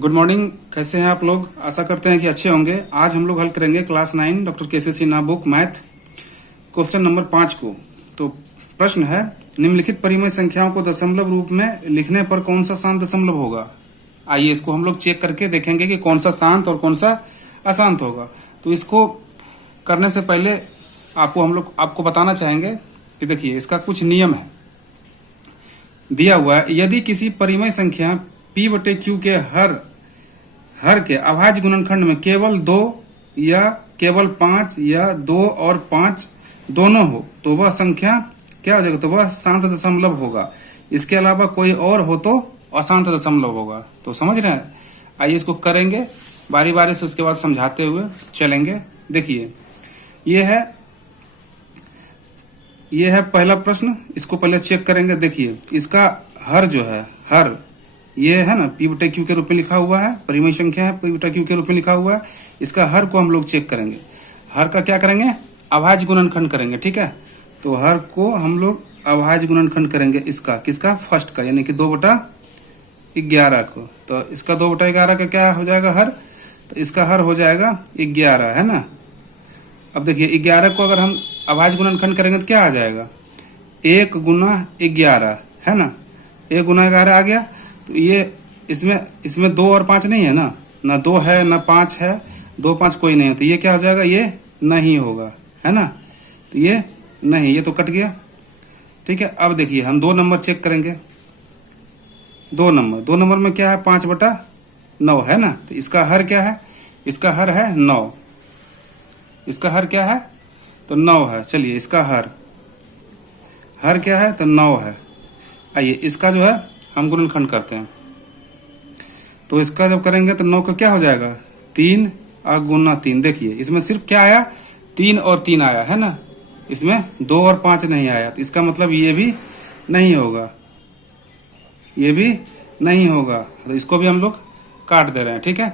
Good morning. कैसे हैं आप लोग? आशा करते हैं कि अच्छे होंगे। आज हम लोग हल करेंगे class 9 doctor KC Sinha book math question number 5 को। तो प्रश्न है, निम्नलिखित परिमेय संख्याओं को दशमलव रूप में लिखने पर कौन सा शांत दशमलव होगा। आइए इसको हम लोग चेक करके देखेंगे कि कौन सा शांत और कौन सा अशांत होगा। तो इसको करने से पहले आपको बताना चाहेंगे कि देखिए इसका कुछ नियम है दिया हुआ है। यदि किसी परिमेय संख्या p/q के हर के अभाज्य गुणनखंड में केवल 2 या केवल 5 या 2 और 5 दोनों हो तो वह संख्या क्या हो जाएगा? तो वह शांत दशमलव होगा। इसके अलावा कोई और हो तो अशांत दशमलव होगा। तो समझ रहे हैं? आइए इसको करेंगे बारी बारी से, उसके बाद समझाते हुए चलेंगे। देखिए ये है पहला प्रश्न। इसको पहले चेक करेंगे। देखिए इसका हर जो है, हर ये है ना p/q के रूप में लिखा हुआ है, परिमेय संख्या है, p/q के रूप में लिखा हुआ है। इसका हर को हम लोग चेक करेंगे। हर का क्या करेंगे? अभाज्य गुणनखंड करेंगे। ठीक है, तो हर को हम लोग अभाज्य गुणनखंड करेंगे। इसका किसका? फर्स्ट का, यानी कि 2/11 को। तो इसका 2/11 का क्या हो जाएगा? हर। तो इसका हर हो जाएगा 11, है ना। अब देखिए 11 को अगर हम अभाज्य गुणनखंड करेंगे तो क्या आ जाएगा? 1 गुना 11, है ना। 1 गुना 11 आ गया। तो ये इसमें 2 और 5 नहीं है ना 2 है ना 5 है, 2 5 कोई नहीं है। तो ये क्या हो जाएगा? ये नहीं होगा, है ना। तो ये नहीं, ये तो कट गया। ठीक है, अब देखिए हम 2 नंबर चेक करेंगे। 2 नंबर में क्या है? 5/9, है ना। तो इसका हर क्या है? इसका हर है 9। इसका हर क्या है? तो 9 है। चलिए इसका हर क्या है? तो 9 है। आइए इसका जो है हम गुणनखंड करते हैं। तो इसका जब करेंगे तो 9 का क्या हो जाएगा? 3 गुना 3। देखिए इसमें सिर्फ क्या आया? 3 और 3 आया, है ना। इसमें 2 और 5 नहीं आया। तो इसका मतलब ये भी नहीं होगा, ये भी नहीं होगा। तो इसको भी हम लोग काट दे रहे हैं। ठीक है,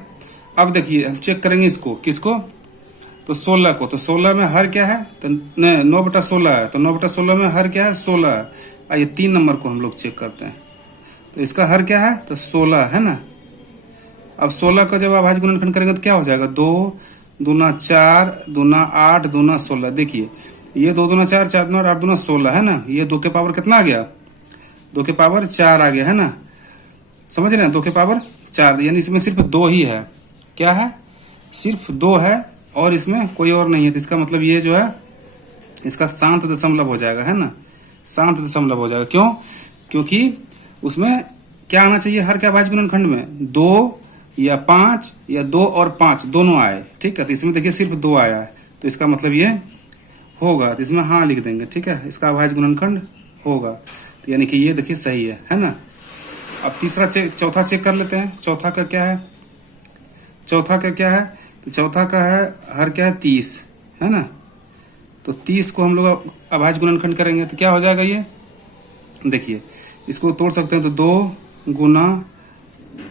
अब देखिए हम चेक करेंगे इसको, किसको? तो 16 को। तो 16 में हर क्या है? तो 9/16 है। तो 9/16 में हर क्या है? 16 है। आइए 3 नंबर को हम लोग चेक करते हैं। तो इसका हर क्या है? तो 16, है ना। अब 16 का जब अभाज्य गुणनखंड करेंगे तो क्या हो जाएगा? 2 दूना 4 दूना 8 दूना 16। देखिए ये 2 दूना 4, 4 दूना 8 दूना 16, है ना। ये 2 के पावर कितना आ गया? 2 के पावर 4 आ गया, है ना। समझ रहे हैं? 2 के पावर 4, यानी इसमें सिर्फ 2 ही है। क्या है? सिर्फ 2 है और इसमें कोई और नहीं है। तो इसका मतलब ये जो है इसका शांत दशमलव हो जाएगा, है ना। शांत दशमलव हो जाएगा। क्यों? क्योंकि उसमें क्या आना चाहिए? हर के अभाज्य गुणनखंड में 2 या 5 या 2 और 5 दोनों आए। ठीक है, तो इसमें देखिए सिर्फ 2 आया है। तो इसका मतलब ये होगा। तो इसमें हाँ लिख देंगे। ठीक है, इसका अभाज्य गुणनखंड होगा। तो यानी कि ये देखिए सही है ना। अब चौथा चेक कर लेते हैं। चौथा का क्या है? तो चौथा का है हर क्या है? 30, है ना। तो 30 को हम लोग अभाज्य गुणनखंड करेंगे तो क्या हो जाएगा? ये देखिए इसको तोड़ सकते हैं। तो 2 गुना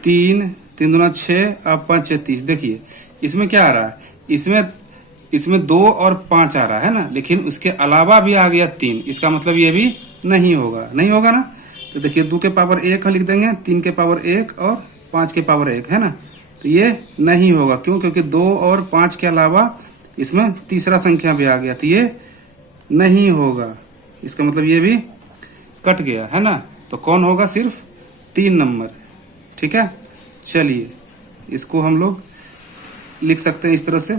3 दूना 6 अब 5 6 30। देखिए इसमें क्या आ रहा है? इसमें 2 और 5 आ रहा है ना, लेकिन उसके अलावा भी आ गया 3। इसका मतलब ये भी नहीं होगा ना। तो देखिए 2 के पावर 1 लिख देंगे, 3 के पावर 1 और 5 के पावर 1, है ना। तो ये नहीं होगा। क्यों? क्योंकि 2 और 5 के अलावा इसमें तीसरा संख्या भी आ गया। तो ये नहीं होगा। इसका मतलब ये भी कट गया, है ना। तो कौन होगा? सिर्फ 3 नंबर। ठीक है, चलिए इसको हम लोग लिख सकते हैं इस तरह से।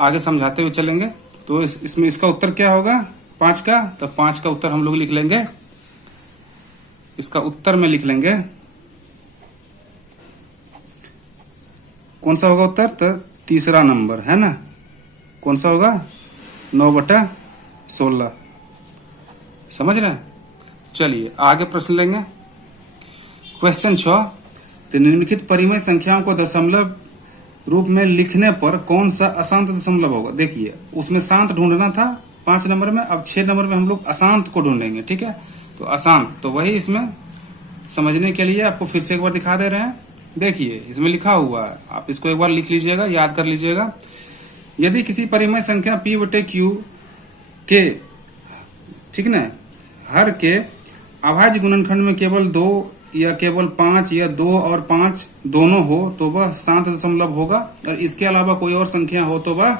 आगे समझाते हुए चलेंगे। तो इसमें इसका उत्तर क्या होगा? 5 का। तो 5 का उत्तर हम लोग लिख लेंगे। इसका उत्तर में लिख लेंगे कौन सा होगा उत्तर? तो तीसरा नंबर, है ना। कौन सा होगा? 9/16। समझ रहे हैं? चलिए आगे प्रश्न लेंगे। क्वेश्चन 6, तो निम्नलिखित परिमेय संख्याओं को दशमलव रूप में लिखने पर कौन सा अशांत दशमलव होगा। देखिए उसमें शांत ढूंढना था 5 नंबर में। अब 6 नंबर में हम लोग अशांत को ढूंढेंगे। ठीक है, तो अशांत, तो वही इसमें समझने के लिए आपको फिर से एक बार दिखा दे रहे हैं। देखिए इसमें लिखा हुआ है, आप इसको एक बार लिख लीजिएगा, याद कर लीजिएगा। यदि किसी परिमेय संख्या p/q के, ठीक ना, हर के अभाज्य गुणनखंड में केवल 2 या केवल 5 या 2 और 5 दोनों हो तो वह शांत दशमलव होगा, और इसके अलावा कोई और संख्या हो तो वह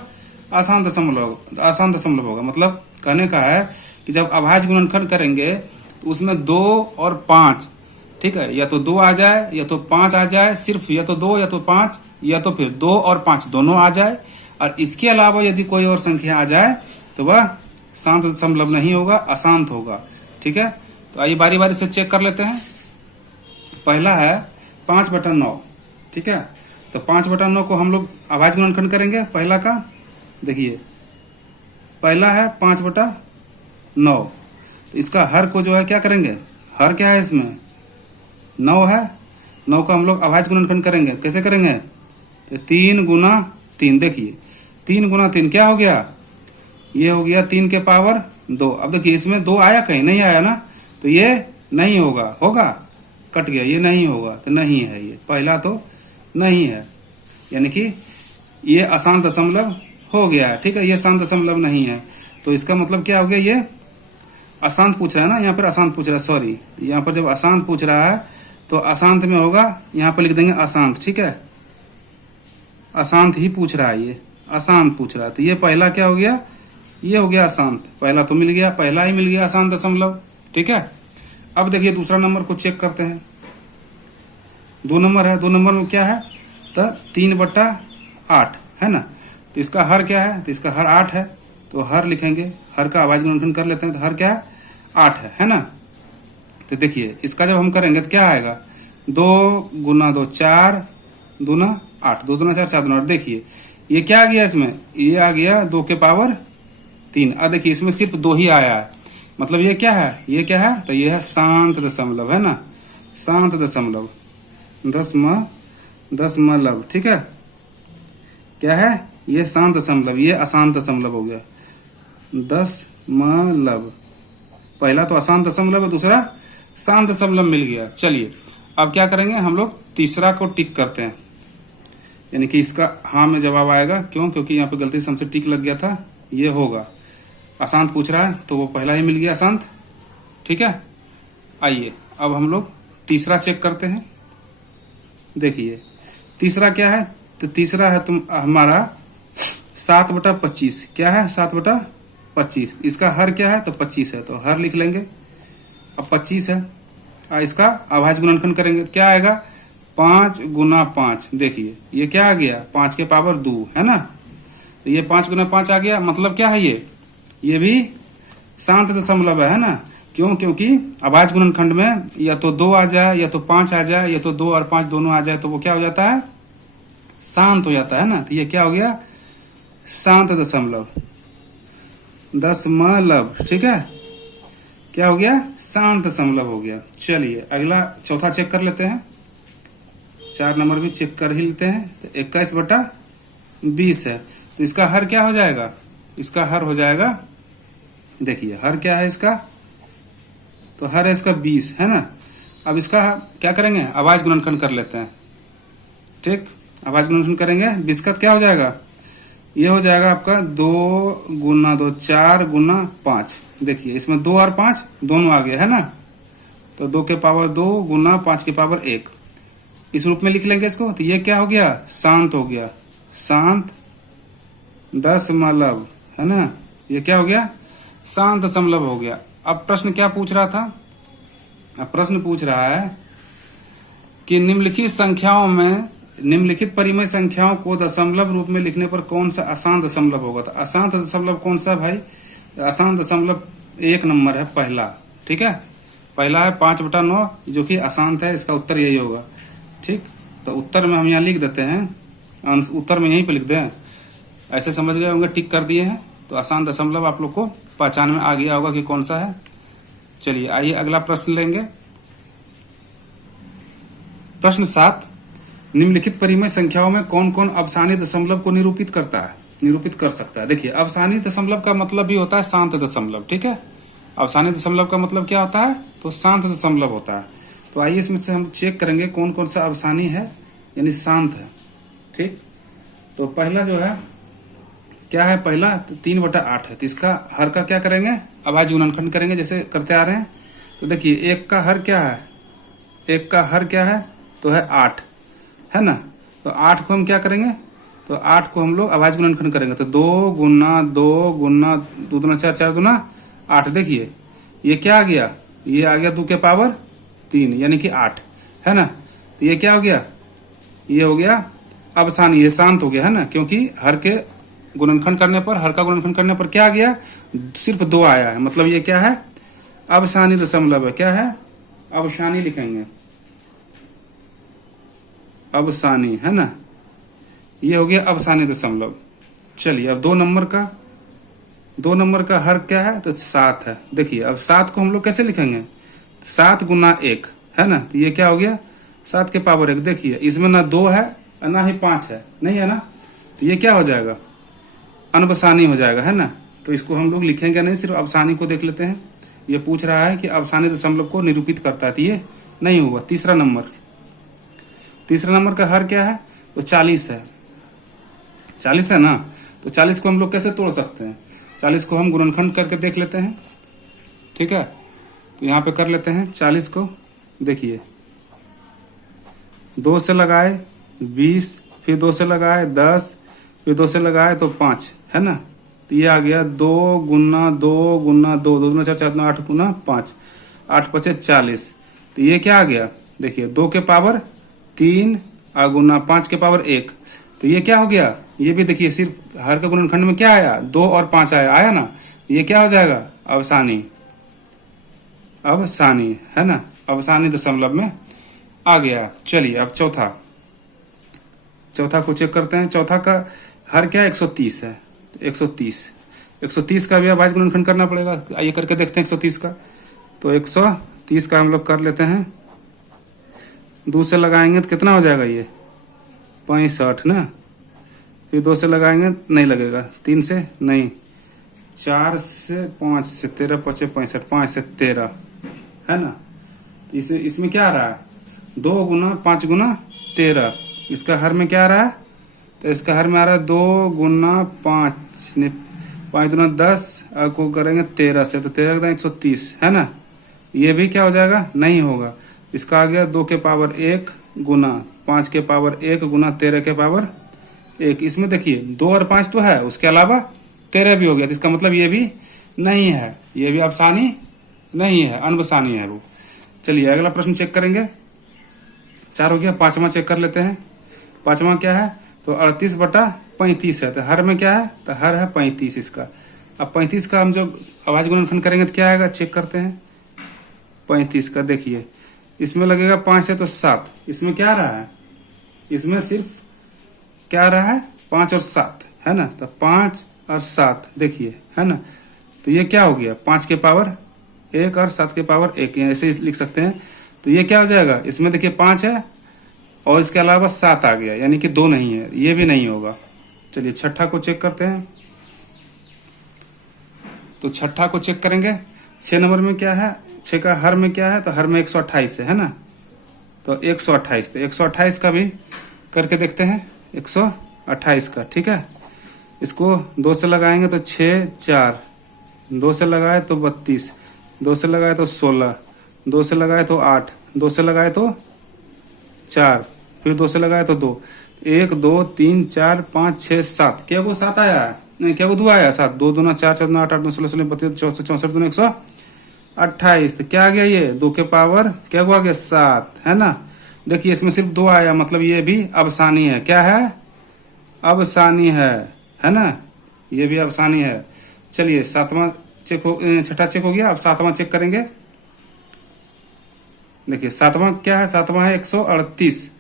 आसान दशमलव होगा। मतलब कहने का है कि जब अभाज्य गुणनखंड करेंगे तो उसमें 2 और 5, ठीक है, या तो 2 आ जाए या तो 5 आ जाए, सिर्फ या तो 2 या तो 5, या तो फिर 2 और 5 दोनों आ जाए, और इसके अलावा यदि कोई और संख्या आ जाए तो वह शांत दशमलव नहीं होगा, अशांत होगा। ठीक है, तो आइए बारी बारी से चेक कर लेते हैं। पहला है 5/9, ठीक है, तो 5/9 को हम लोग अभाज्य गुणनखंड करेंगे। पहला का देखिए, पहला है 5/9, तो इसका हर को जो है क्या करेंगे, हर क्या है इसमें 9 है, 9 का हम लोग अभाज्य गुणनखंड करेंगे। कैसे करेंगे, तो 3 गुना 3, देखिए 3 गुना 3 क्या हो गया, ये हो गया 3 के पावर 2। अब देखिए इसमें 2 आया, कहीं नहीं आया ना, तो ये नहीं होगा, होगा कट गया, ये नहीं होगा, तो नहीं है, ये पहला तो नहीं है, यानी कि ये अशांत दशमलव हो गया। ठीक है, ये शांत दशमलव नहीं है, तो इसका मतलब क्या हो गया, ये अशांत पूछ रहा है ना, यहाँ पर अशांत पूछ रहा है, सॉरी, यहाँ पर जब अशांत पूछ रहा है तो अशांत में होगा, यहाँ पर लिख देंगे अशांत। ठीक है, अशांत ही पूछ रहा है, ये अशांत पूछ रहा है, तो ये पहला क्या हो गया, ये हो गया अशांत, पहला तो मिल गया, पहला ही मिल गया अशांत दशमलव। ठीक है, अब देखिए दूसरा नंबर को चेक करते हैं। 2 नंबर है, 2 नंबर में क्या है, तो 3/8 है ना, तो इसका हर क्या है, तो इसका हर 8 है, तो हर लिखेंगे, हर का अभाज्य गुणनखंड कर लेते हैं, तो हर क्या है 8 है ना। तो देखिए इसका जब हम करेंगे तो क्या आएगा, 2 गुना 2 4 दूना 8, 2 दूना 4 4 दूना 8। देखिए ये क्या आ गया, इसमें ये आ गया 2 के पावर 3। अब देखिए इसमें सिर्फ 2 ही आया है, मतलब ये क्या है, ये क्या है, तो ये है शांत दशमलव, है ना, शांत दशमलव, दशमलव। ठीक है, क्या है, ये शांत दशमलव, ये अशांत दशमलव हो गया, दशमलव। पहला तो अशांत दशमलव है, दूसरा शांत दशमलव मिल गया। चलिए अब क्या करेंगे, हम लोग तीसरा को टिक करते हैं, यानी कि इसका हाँ में जवाब आएगा। क्यों, क्योंकि यहाँ पे गलती से हमसे टिक लग गया था, ये होगा, अशांत पूछ रहा है तो वो पहला ही मिल गया अशांत। ठीक है, आइए अब हम लोग तीसरा चेक करते हैं। देखिए तीसरा क्या है, तो तीसरा है तुम हमारा 7/25, क्या है 7/25, इसका हर क्या है, तो 25 है, तो हर लिख लेंगे। अब 25 है, इसका अभाज्य गुणनखंड करेंगे, क्या आएगा 5 गुना 5। देखिए ये क्या आ गया, 5 के पावर 2 है ना, तो ये 5 गुना 5 आ गया, मतलब क्या है, ये भी शांत दशमलव है ना। क्यों, क्योंकि अभाज्य गुणनखंड में या तो 2 आ जाए या तो 5 आ जाए, या तो 2 और 5 दोनों आ जाए, तो वो क्या हो जाता है, शांत हो जाता है ना। तो ये क्या हो गया, शांत दशमलव, दशमलव। ठीक है, क्या हो गया, शांत दशमलव हो गया। चलिए अगला चौथा चेक कर लेते हैं, 4 नंबर भी चेक कर ही लेते हैं। तो 21/20 है, तो इसका हर क्या हो जाएगा, इसका हर हो जाएगा, देखिए हर क्या है इसका, तो हर है इसका 20 है ना। अब इसका क्या करेंगे, अभाज्य गुणनखंड कर लेते हैं। ठीक, अभाज्य गुणनखंड करेंगे, 20 का क्या हो जाएगा, ये हो जाएगा आपका 2 गुना 2 4 गुना 5। देखिए इसमें 2 और 5 दोनों आ गए है ना, तो 2 के पावर 2 गुना 5 के पावर 1, इस रूप में लिख लेंगे इसको। तो ये क्या हो गया, शांत हो गया, शांत दशमलव, है ना, ये क्या हो गया, शांत दशमलव हो गया। अब प्रश्न क्या पूछ रहा था, अब प्रश्न पूछ रहा है कि निम्नलिखित संख्याओं में, निम्नलिखित परिमेय संख्याओं को दशमलव रूप में लिखने पर कौन सा अशांत दशमलव होगा। तो अशांत दशमलव कौन सा भाई, अशांत दशमलव 1 नंबर है पहला। ठीक है, पहला है 5/9 जो कि अशांत है, इसका उत्तर यही होगा। ठीक, तो उत्तर में हम यहाँ लिख देते हैं, उत्तर में यहीं पे लिख दें, ऐसे समझ गए होंगे, टिक कर दिए हैं, तो अशांत दशमलव आप लोग को पहचान में आ गया होगा कि कौन सा है। चलिए आइए अगला प्रश्न लेंगे। प्रश्न 7, निम्नलिखित परिमेय संख्याओं में कौन कौन अवसानी दशमलव को निरूपित करता है, निरूपित कर सकता है। देखिए अवसानी दशमलव का मतलब भी होता है शांत दशमलव। ठीक है, अवसानी दशमलव का मतलब क्या होता है, तो शांत दशमलव होता है। तो आइए इसमें से हम चेक करेंगे कौन कौन सा अवसानी है, यानी शांत है। ठीक, तो पहला जो है क्या है, पहला 3/8 है, तो इसका हर का क्या करेंगे, अभाज्य गुणनखंड करेंगे जैसे करते आ रहे हैं। तो देखिए 1 का हर क्या है, 1 का हर क्या है, तो है 8, है ना। तो 8 को हम क्या करेंगे, तो 8 को हम लोग अभाज्य गुणनखंड करेंगे। तो 2 गुना 2 गुना 2 दूना 4, 4 दूना 8। देखिए ये क्या आ गया, ये आ गया 2 के पावर 3 यानी कि 8, है ना। तो ये क्या हो गया, ये हो गया अवसानी, ये शांत हो गया, है ना, क्योंकि हर के गुणनखंड करने पर, हर का गुणनखंड करने पर क्या आ गया, सिर्फ 2 आया है। मतलब ये क्या है, अवसानी दशमलव है। क्या है, अवसानी लिखेंगे, अवसानी, है ना। ये हो गया अवसानी दशमलव। चलिए अब 2 नंबर का हर क्या है, तो 7 है। देखिए अब 7 को हम लोग कैसे लिखेंगे, 7 गुना 1, है ना। तो ये क्या हो गया, 7 के पावर 1। देखिए इसमें ना 2 है और ना ही 5 है, नहीं है ना। तो ये क्या हो जाएगा, अनवसानी हो जाएगा, है ना। तो इसको हम लोग लिखेंगे नहीं, सिर्फ अवसानी को देख लेते हैं। ये पूछ रहा है कि अवसानी दशमलव को निरूपित करता है, तो ये नहीं होगा। तीसरा नंबर का हर क्या है, तो 40 है। 40 है ना। तो 40 को हम लोग कैसे तोड़ सकते हैं, 40 को हम गुणनखंड करके देख लेते हैं, ठीक है। तो यहाँ पे कर लेते हैं 40 को। देखिए 2 से लगाए 20, फिर 2 से लगाए 10, फिर 2 से लगाए तो 5, है ना। तो ये आ गया 2 गुना 2 गुना 2, 2 दूना 4, 4 दूना 8 गुना 5, 8 पचे 40। तो ये क्या आ गया, देखिए 2 के पावर 3 गुना 5 के पावर 1। तो ये क्या हो गया, ये भी देखिए सिर्फ हर के गुणनखंड में क्या आया, 2 और 5 आया ना। ये क्या हो जाएगा, अवसानी, है ना, अवसानी दशमलव में आ गया। चलिए अब चौथा को चेक करते हैं। चौथा का हर क्या है, 130 है। 130 का भी अभाज्य गुणनखंड करना पड़ेगा। आइए करके देखते हैं 130 का। तो 130 का हम लोग कर लेते हैं। 2 से लगाएंगे तो कितना हो जाएगा, ये 65 ना। फिर 2 से लगाएंगे नहीं लगेगा, 3 से नहीं, 4 से 5 से 13 पचे 65, 5 से 13, है ना। इसमें क्या आ रहा है, 2 गुना 5 गुना 13। इसका हर में क्या आ रहा है, तो इसका हर में आ रहा है 2 गुना 5, 5 गुना 10 को करेंगे 13 से, तो 13 का 130, है ना। ये भी क्या हो जाएगा, नहीं होगा। इसका आ गया 2 के पावर 1 गुना 5 के पावर 1 गुना 13 के पावर 1। इसमें देखिए 2 और 5 तो है, उसके अलावा 13 भी हो गया। तो इसका मतलब ये भी नहीं है, ये भी अवसानी नहीं है, अनवसानी है वो। चलिए अगला प्रश्न चेक करेंगे। 4 हो गया, 5वां चेक कर लेते हैं। 5वां क्या है, तो 38/35 है। तो हर में क्या है, तो हर है 35 इसका। अब 35 का हम जो अभाज्य गुणनखंड करेंगे तो क्या आएगा, चेक करते हैं। 35 का देखिए इसमें लगेगा 5 है तो 7। इसमें क्या आ रहा है, इसमें सिर्फ क्या आ रहा है, 5 और 7, है ना। तो 5 और 7 देखिए, है ना। तो ये क्या हो गया, 5 के पावर 1 और 7 के पावर 1, ऐसे लिख सकते हैं। तो ये क्या हो जाएगा, इसमें देखिए 5 है और इसके अलावा 7 आ गया, यानी कि 2 नहीं है, ये भी नहीं होगा। चलिए छठा को चेक करते हैं। तो छठा को चेक करेंगे। 6 नंबर में क्या है, 6 का हर में क्या है, तो हर में 128 है ना। तो 128, तो 128 का भी करके देखते हैं, 128 का, ठीक है। इसको 2 से लगाएंगे तो 6 4, 2 से लगाए तो 32, 2 से लगाए तो 16, 2 से लगाए तो 8, 2 से लगाए तो 4, फिर 2 से लगाए तो 2, 1 2 3 4 5 6 7। क्या वो 7 आया है, नहीं क्या वो 2 आया, 7, 2 दूना 4, 4 दूना 8, 8 दूना 16, 16 32 64 64 दूना 128। तो क्या आ गया, ये 2 के पावर क्या हुआ गया, 7, है ना। देखिए इसमें सिर्फ 2 आया, मतलब ये भी अवसानी है। क्या है, अवसानी है ना, ये भी अवसानी है। चलिए छठा चेक हो गया। अब 7वां चेक करेंगे। देखिए 7वां क्या है, 7वां है 138।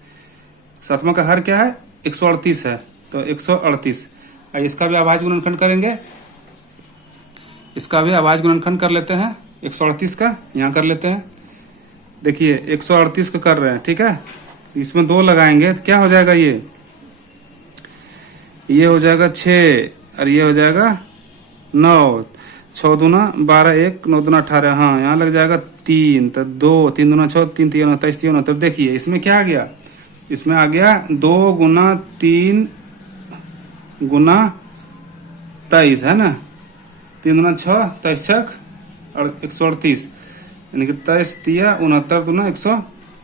7वां का हर क्या है, 138 है। तो 138, इसका भी अभाज्य गुणनखंड करेंगे। इसका भी अभाज्य गुणनखंड कर लेते हैं। 138 का यहाँ कर लेते हैं। देखिए 138 का कर रहे हैं, ठीक है। इसमें 2 लगाएंगे तो क्या हो जाएगा, ये हो जाएगा 6 और ये हो जाएगा 9, 6 दूना 12, 1 9 दूना 18, हाँ यहाँ लग जाएगा 3, तो 2 3 दूना 6, 3 3 29, 3 29। देखिए इसमें क्या आ गया, इसमें आ गया 2 गुना 3 गुना 23, है ना। 3 दूना 6, 23 6 और 138, यानी कि 23 3 69 दूना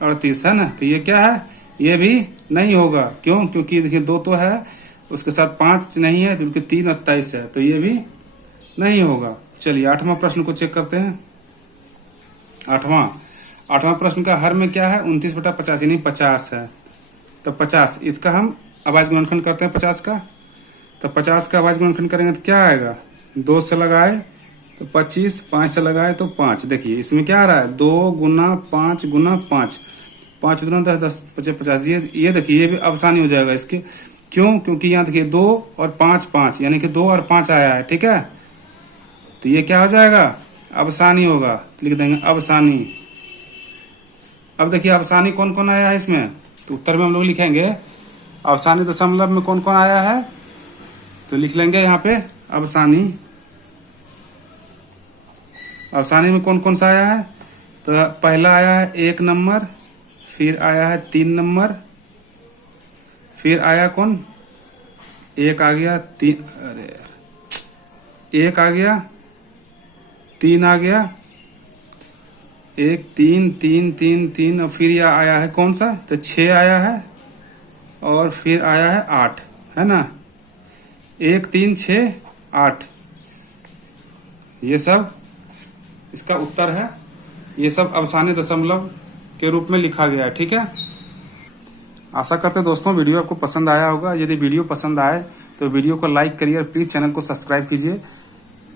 38 है ना। तो ये क्या है, ये भी नहीं होगा। क्यों? क्योंकि देखिए 2 तो है, उसके साथ 5 नहीं है, तो 3 और 23 है, तो ये भी नहीं होगा। चलिए 8वां प्रश्न को चेक करते हैं। आठवां प्रश्न का हर में क्या है, 29/50 यानी 50 है। तो 50 इसका हम अभाज्य गुणनखंड करते हैं 50 का। तो 50 का अभाज्य गुणनखंड करेंगे तो क्या आएगा, 2 से लगाए तो 25, 5 से लगाए तो 5। देखिए इसमें क्या आ रहा है, 2 गुना 5 गुना 5, 5 गुना 10, 10 5 50। ये देखिए ये भी आसानी हो जाएगा इसके। क्यों? क्योंकि यहाँ देखिए 2 और 5 5, यानी कि 2 और 5 आया है, ठीक है। तो ये क्या हो जाएगा, अवसानी होगा। तो लिख देंगे अवसानी। अब देखिए अवसानी कौन कौन आया है इसमें, तो उत्तर में हम लोग लिखेंगे अवसानी दशमलव में कौन कौन आया है, तो लिख लेंगे यहाँ पे अवसानी। अवसानी में कौन कौन सा आया है, तो पहला आया है 1 नंबर, फिर आया है 3 नंबर, फिर आया कौन, 1 आ गया, 3, अरे 1 आ गया, 3 आ गया, 1 3 3 3 3, और फिर यह आया है कौन सा, तो 6 आया है, और फिर आया है 8, है ना। 1 3 6 8, ये सब इसका उत्तर है। ये सब अवसानी दशमलव के रूप में लिखा गया है, ठीक है। आशा करते हैं दोस्तों वीडियो आपको पसंद आया होगा। यदि वीडियो पसंद आए तो वीडियो को लाइक करिए और प्लीज चैनल को सब्सक्राइब कीजिए,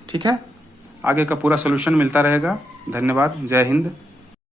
ठीक है। आगे का पूरा सोल्यूशन मिलता रहेगा। धन्यवाद। जय हिंद।